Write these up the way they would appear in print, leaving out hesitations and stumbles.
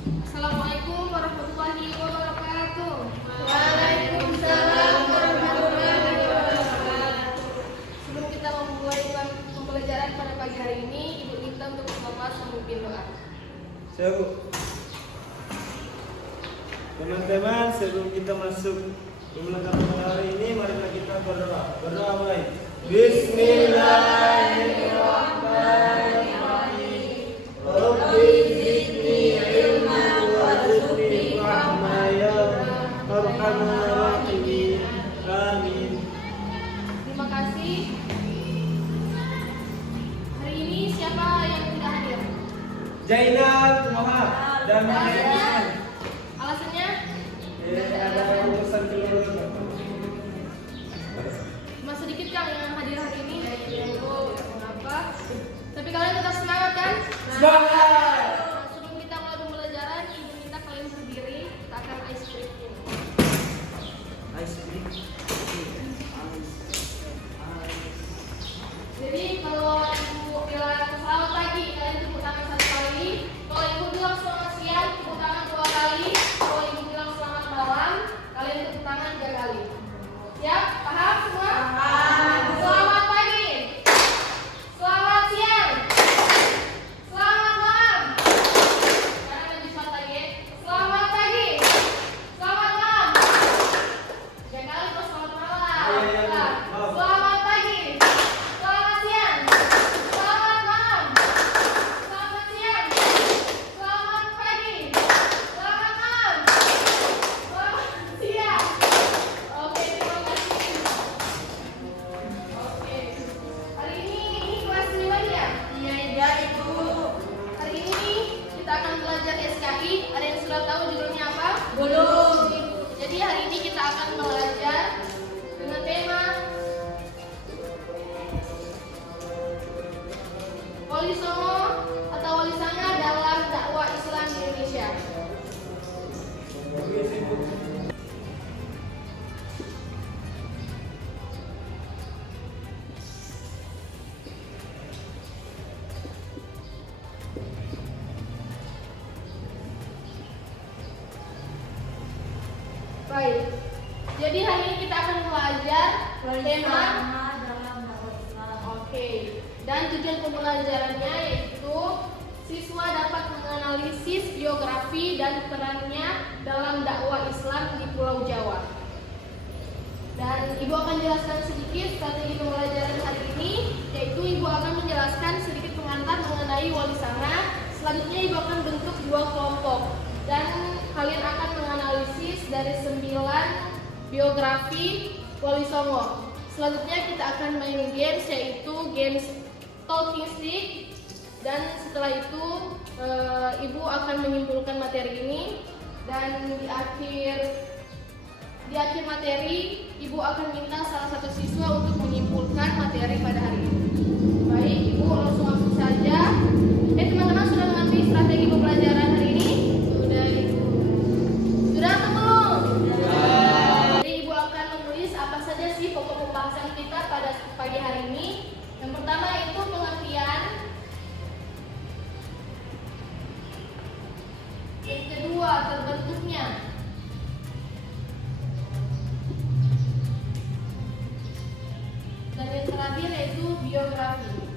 Assalamualaikum warahmatullahi wabarakatuh. Waalaikumsalam warahmatullahi wabarakatuh. Sebelum kita memulai pembelajaran pada pagi hari ini, Ibu minta untuk Bapak memimpin doa. Siap. Teman-teman, sebelum kita masuk pembelajaran hari ini, marilah kita berdoa. Berdoa baik. Bismillahirrahmanirrahim. Rabbi zidni ilman warzuqni fahma ya arhamar rahimin. Amin. Terima kasih. Hari ini siapa yang tidak hadir? Zainal Moha dan Alasannya? Alasannya? ada urusan keluarga. Cuma sedikit Kang yang hadir hari ini. Kenapa? Tapi kalian tetap semangat kan? Semangat. Sebelum kita mulai pembelajaran, Ibu minta kalian berdiri. Kita akan ice breaking. Jadi kalau Ibu bilang selamat pagi, kalian tepuk tangan satu kali. Kalau Ibu bilang selamat siang, tepuk tangan dua kali. Kalau Ibu bilang selamat malam, kalian tepuk tangan tiga kali. Siap? Paham semua? Paham. Selamat pagi. Selamat siang. Selamat malam. Sekarang lebih cepat lagi. Selamat pagi. Selamat malam. Tiga kali terus selamat malam. Selamat pagi. Selamat siang. Selamat malam. Selamat siang. Selamat pagi. Selamat malam. Selamat siang. Oke, terima kasih. Oke. Hari ini kelas 9 ya? Iya, Ibu. Hari ini kita akan belajar SKI. Ada yang sudah tahu judulnya apa? Belum. Jadi hari ini kita akan belajar dengan tema Wali Songo atau Wali Sanga dalam dakwah Islam di Indonesia. Baik. Jadi hari ini kita akan belajar tema. dalam dakwah Islam. Oke. Dan tujuan pembelajarannya yaitu siswa dapat menganalisis biografi dan perannya dalam dakwah Islam di Pulau Jawa. Dan Ibu akan jelaskan sedikit strategi pembelajaran hari ini, yaitu Ibu akan menjelaskan sedikit pengantar mengenai Wali Sanga. Selanjutnya Ibu akan bentuk dua kelompok dan kalian akan menganalisis dari 9 biografi Wali Songo. Selanjutnya kita akan main games, yaitu games talking stick, dan setelah itu Ibu akan menyimpulkan materi ini, dan di akhir materi Ibu akan minta salah satu siswa untuk menyimpulkan materi pada hari ini. Baik, Ibu langsung masuk saja. Teman-teman sudah mengerti strategi pembelajaran hari ini? Sudah, Ibu. Sudah atau belum? Jadi Ibu akan menulis apa saja sih pokok pembahasan kita pada pagi hari ini. Yang pertama itu pengertian. Yang kedua terbentuknya. Dan yang terakhir yaitu biografi.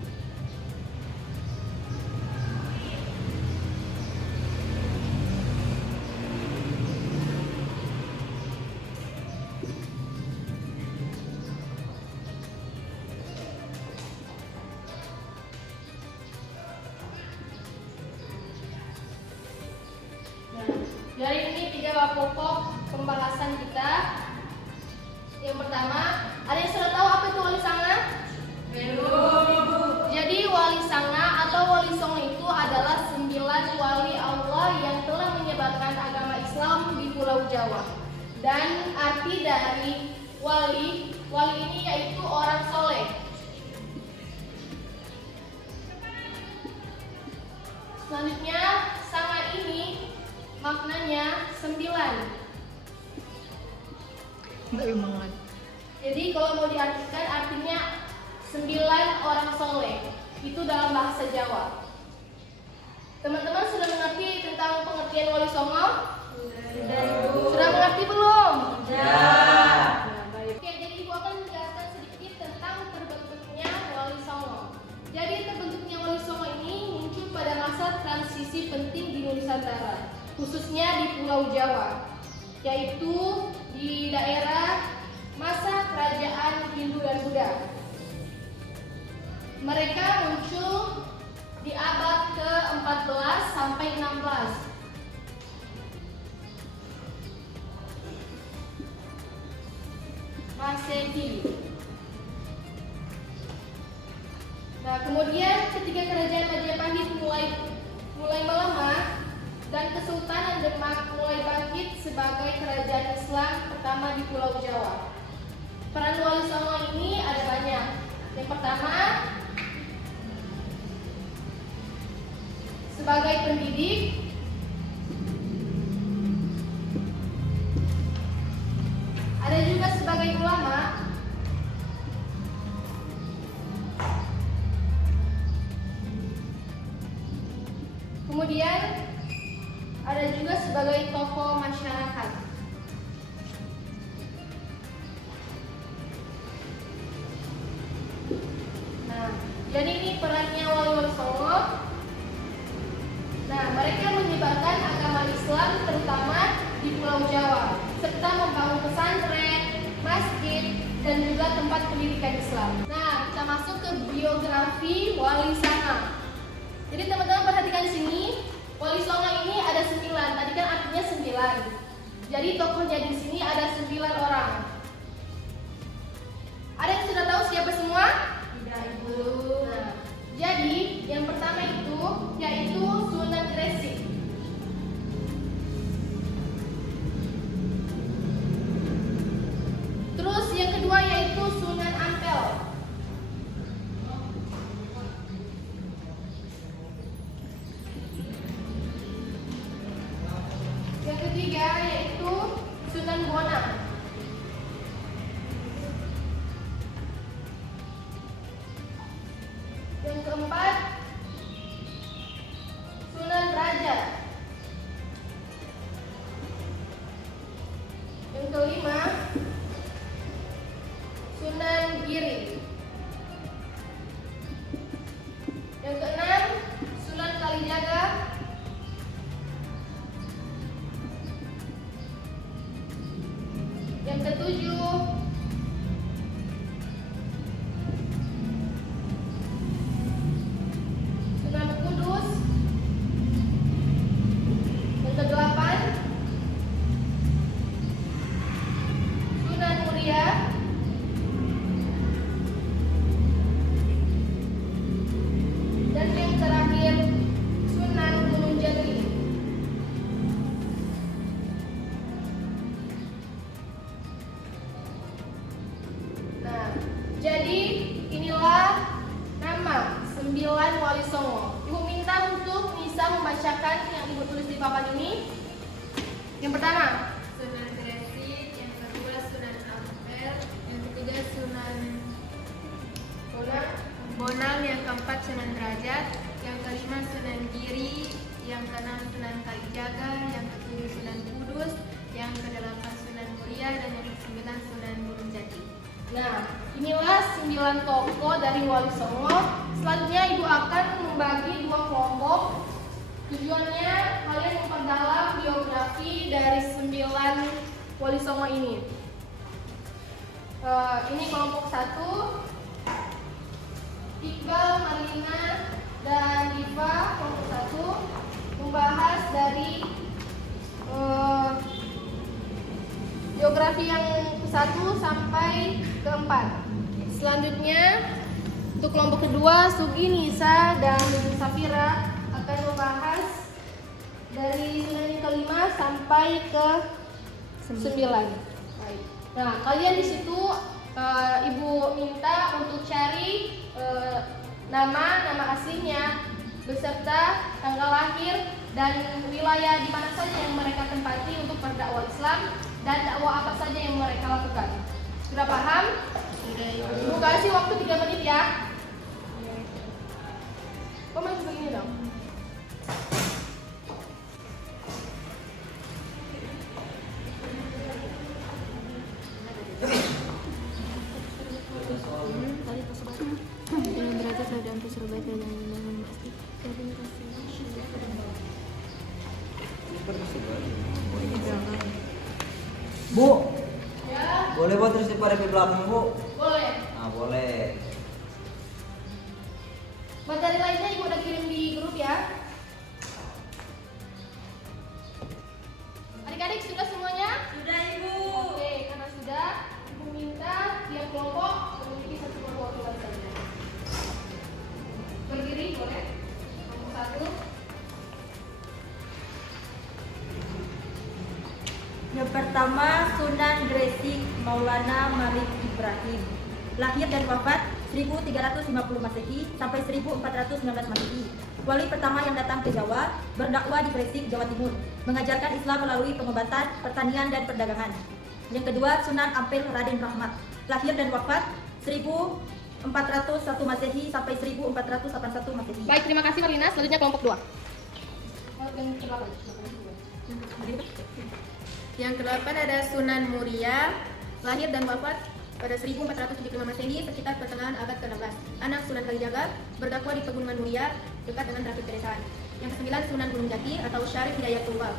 Dari ini 3 pokok pembahasan kita. Yang pertama, ada yang sudah tahu apa itu Wali Sanga? Belum, Ibu. Jadi Wali Sanga atau Wali Songo itu adalah 9 wali Allah yang telah menyebarkan agama Islam di Pulau Jawa. Dan arti dari wali ini yaitu orang soleh. Selanjutnya, Sanga ini maknanya 9. Jadi kalau mau diartikan artinya 9 orang soleh. Itu dalam bahasa Jawa. Teman-teman sudah mengerti tentang pengertian pemilihan Wali Songo? Sudah, Ibu. Sudah mengerti belum? Sudah. Nah, baik. Oke, jadi Ibu akan menjelaskan sedikit tentang terbentuknya Wali Songo. Jadi terbentuknya Wali Songo ini muncul pada masa transisi penting di Nusantara, khususnya di Pulau Jawa, yaitu di daerah masa kerajaan Hindu dan Buddha. Mereka muncul di abad ke-14 sampai 16. Masehi. Nah, kemudian ketika kerajaan Majapahit mulai melemah dan Kesultanan Demak mulai bangkit sebagai kerajaan Islam pertama di Pulau Jawa. Peran Wali Songo ini ada banyak. Yang pertama, sebagai pendidik, ada juga sebagai ulama, kemudian ada juga sebagai tokoh masyarakat. Nah, jadi ini perannya Wali Songo. Nah, mereka menyebarkan agama Islam terutama di Pulau Jawa, serta membangun pesantren, masjid, dan juga tempat pendidikan Islam. Nah, kita masuk ke biografi Wali Songo. Jadi teman-teman perhatikan di sini, Wali Songo ini ada 9. Tadi kan artinya 9. Jadi tokohnya di sini ada 9 orang. Ada yang sudah tahu siapa semua? Tidak, Ibu. Nah, jadi yang pertama itu yaitu Sunan Gresik. Terus yang kedua yaitu Sunan Ampel. Yang ketiga yaitu Sunan Bonang. Yang keempat Sunan Raja. Yang kelima Sunan Giri. Yang keenam Sunan Kalijaga. Yang ketujuh Sunan Kudus. Yang kedelapan Sunan Muria. Dan yang terakhir Sunan Gunung Jati. Nah, jadi inilah nama 9 Wali Songo. Ibu minta untuk bisa membacakan yang Ibu tulis di papan ini. Yang pertama, Sunan Gresik, yang kedua Sunan Ampel, yang ketiga Sunan Bonang, yang keempat Sunan Derajat, yang kelima Sunan Giri, yang keenam Sunan Kalijaga, yang ketujuh Sunan Kudus, yang kedelapan Sunan Muria, dan yang kesembilan Sunan Gunung Jati. nah inilah 9 tokoh dari Wali Songo. Selanjutnya Ibu akan membagi 2 kelompok. Tujuannya kalian memperdalam biografi dari 9 Wali Songo ini. Ini kelompok 1, Iqbal, Marlina, dan Diva. Kelompok 1 membahas dari biografi yang ke-1 sampai ke-4. Selanjutnya untuk kelompok kedua, Sugi, Nisa, dan Safira akan membahas dari Sunan ke-5 sampai ke-9. Baik. Nah, kalian di situ Ibu minta untuk cari nama aslinya beserta tanggal lahir dan wilayah di mana saja yang mereka tempati untuk berdakwah Islam dan dakwah apa saja yang mereka lakukan. Sudah paham? Sudah, Ibu. Ibu kasih waktu 3 menit ya. Kok masih begini dong? Bu, Ya, boleh buat terus di belakang Bu? boleh. Nah, boleh. Materi lainnya ibu udah kirim di grup ya. Adik-adik sudah semuanya? Sudah Ibu. Oke, karena sudah, ibu minta tiap kelompok memiliki satu perwakilan saja. Berdiri boleh. Nomor 1. Yang pertama, Sunan Gresik Maulana Malik Ibrahim. Lahir dan wafat 1350 Masehi sampai 1419 Masehi. Wali pertama yang datang ke Jawa, berdakwah di Gresik, Jawa Timur, mengajarkan Islam melalui pengobatan, pertanian dan perdagangan. Yang kedua, Sunan Ampel Raden Rahmat. Lahir dan wafat 1401 Masehi sampai 1481 Masehi. Baik, terima kasih Marlina. Selanjutnya kelompok 2. Yang ke-8 ada Sunan Muria, lahir dan wafat pada 1475 Masehi sekitar pertengahan abad ke-16. Anak Sunan Kalijaga, berdakwah di Pegunungan Muria dekat dengan David Pedesaan. Yang ke-9 Sunan Gunung Jati atau Syarif Hidayatullah.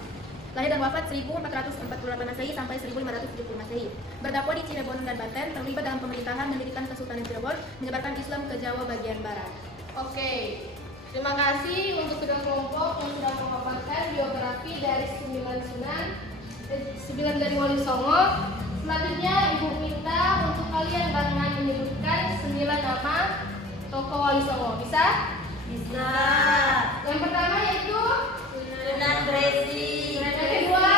Lahir dan wafat 1448 Masehi sampai 1570 Masehi. Berdakwah di Cirebon dan Banten, terlibat dalam pemerintahan mendirikan Kesultanan Cirebon, menyebarkan Islam ke Jawa bagian barat. Oke, terima kasih untuk kedua kelompok yang sudah memaparkan biografi dari 9 dari Wali Songo. Selanjutnya ibu minta untuk kalian barengan menyebutkan 9 nama tokoh Wali Songo. Bisa? Bisa. Yang pertama yaitu Sunan Gresik. yang kedua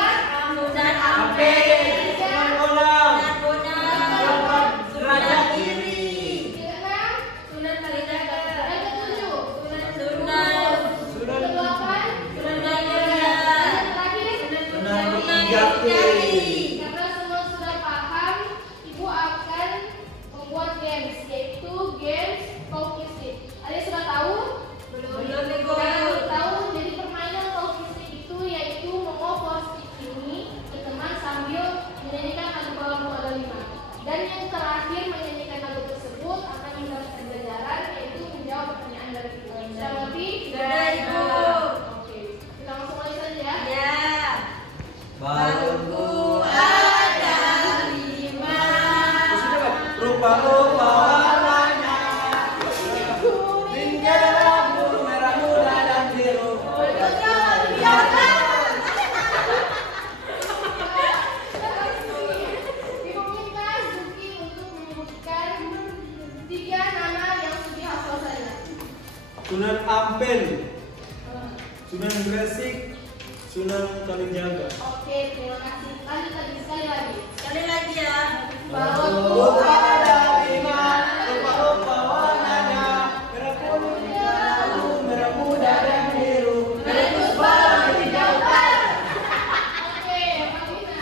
Sunan Ampel. Sunan Bonang. Sunan Giri. yang keenam Sunan Kalijaga, yang ketujuh Sunan. yang kedelapan Sunan Muria. dan yang terakhir. Sunan Sunan Jati. Karena semua sudah paham, ibu akan membuat games, yaitu games Talkie Stick. Ada yang sudah tahu? Belum, Ibu. Belum tahu. Jadi permainan Talkie Stick itu yaitu mengoper stick ini ke teman sambil menyanyikan lagu Palang Kuda 5. Dan yang terakhir menyanyikan lagu tersebut akan mendapatkan pelajaran, yaitu menjawab pertanyaan dari kita. Sudah lebih? Sudah, Ibu. Oke, kita langsung mulai saja ya. Ya. Balonku Ada 5. rupa-rupa warnanya, kuning, merah, biru, merah muda dan biru. Ibu minta Zuki untuk menyebutkan 3 nama yang sudah hafal saja. Sunan Ampel, Sunan Gresik, Sunan Kalijaga. Oke, terima kasih. Lanjut lagi sekali lagi. Sekali lagi ya. Balonku ada 5, rupa-rupa warnanya, merah kuning, merah biru, merah muda dan biru. Bagus banget dijawab. Oke, Marlina.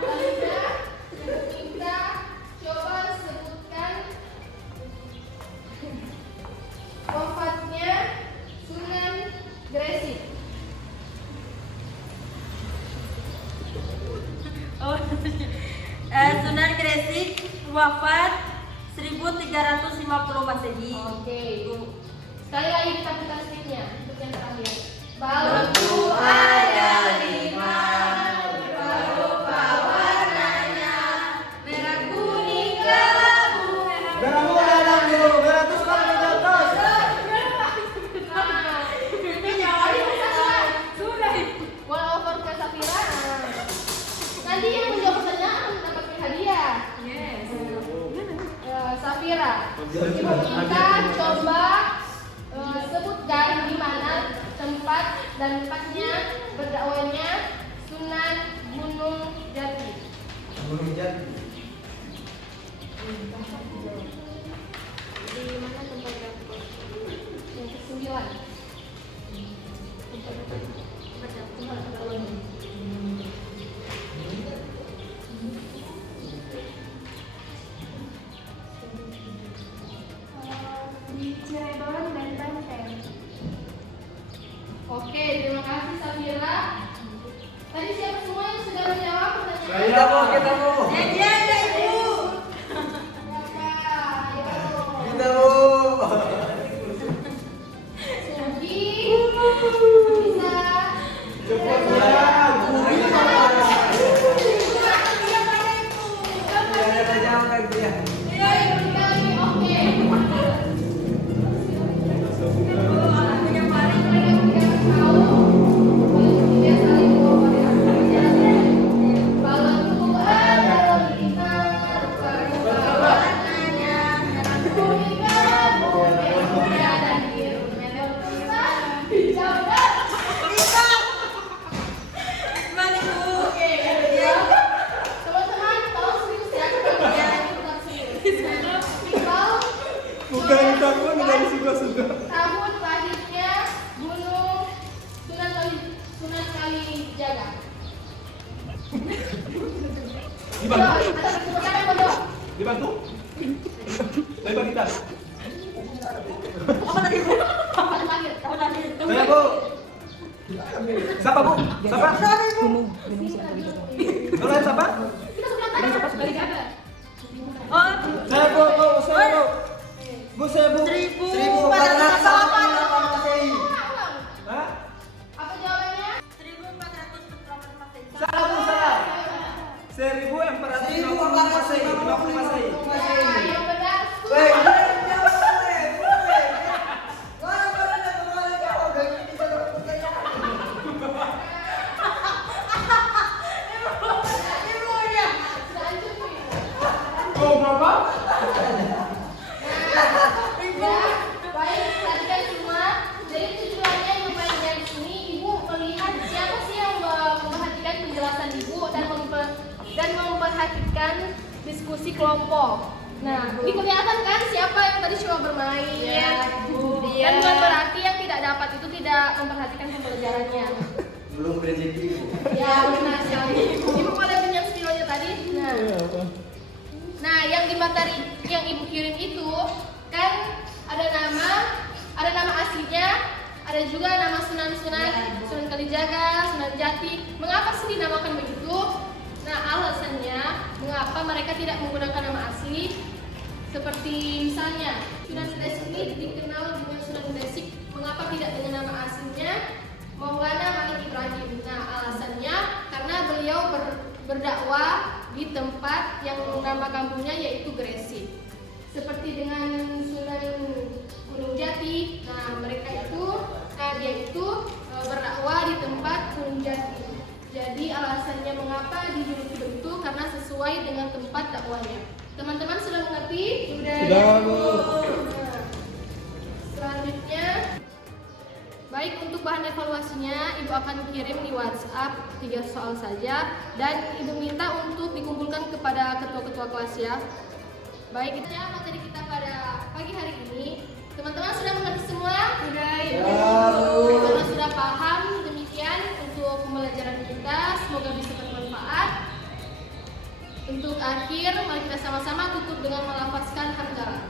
Selanjutnya, Ibu minta coba sebutkan wafatnya Sunan Gresik. Oh. Sunan Gresik wafat 1350 Masehi. Oke, Ibu. Sekali lagi kita putar sticknya untuk yang terakhir. Balonku ada 5, rupa-rupa warnanya, merah kuning kelabu. Merah muda dan biru, merah terus kalau di atas. Boleh over ke Safira. Nanti yang menjawab pertanyaan mendapatkan hadiah. Yes. Safira, Ibu minta coba sebutkan di mana tempat dan tempatnya berdakwahnya Sunan Gunung Jati. Gunung Jati. Di mana tempat dakwah? Yang ke-9. Di Cirebon dan Banten. Oke, terima kasih Safira. Tadi siapa semua yang sudah menjawab pertanyaan? Saya mau kita mau. Ya, Ibu. Siapa? Ayo. Kita mau. Sugi, bisa. bantu? Saya kita. Apa tadi, Bu? Apa terakhir? Apa tadi? Saya Bu. Siapa Bu? Siapa? Kalau siapa? Kita sebelum tadi kali jaga. Oh, Saya Bu, saya Bu. Bu saya Bu. 1408 Masehi. Hah? Apa jawabannya? 1408 Masehi. Salah Bu, salah. 1450 Masehi. 50 Masehi. Nah, yang benar. Sudah hancur nih. Oh, berapa? Baik, perhatikan semua. Jadi tujuannya yang membaca di sini, ibu melihat siapa sih yang memperhatikan penjelasan ibu dan memperhatikan diskusi kelompok. Nah, ini kelihatan kan siapa yang tadi cuma bermain. Dan bukan berarti yang tidak dapat itu tidak memperhatikan pembelajarannya. Belum rezeki. Ya, benar sekali. Ibu pada pinjam spionnya tadi. Nah, yang di materi yang ibu kirim itu kan ada nama aslinya, ada juga nama Sunan Kalijaga, Sunan Jati. Mengapa sih dinamakan begitu? Nah, alasannya mengapa mereka tidak menggunakan nama asli. Seperti misalnya Sunan Desik ini dikenal dengan Sunan Desik. Mengapa tidak dengan nama aslinya Maulana Malik Ibrahim? Nah, alasannya karena beliau berdakwah di tempat yang nama kampungnya yaitu Gresik. Seperti dengan Sunan Gunung Jati, dia itu berdakwah di tempat Gunung Jati. Jadi alasannya mengapa dijuluki begitu karena sesuai dengan tempat dakwahnya. Teman-teman sudah mengerti? Sudah, Bu. Nah, selanjutnya, baik untuk bahan evaluasinya, Ibu akan kirim di WhatsApp 3 soal saja dan Ibu minta untuk dikumpulkan kepada ketua-ketua kelas ya. Baik, itu ya materi kita pada pagi hari ini. Teman-teman sudah mengerti semua? Sudah. Karena sudah paham, demikian untuk pembelajaran kita. Semoga bisa bermanfaat. Untuk akhir, mari kita sama-sama tutup dengan melafazkan hamdalah.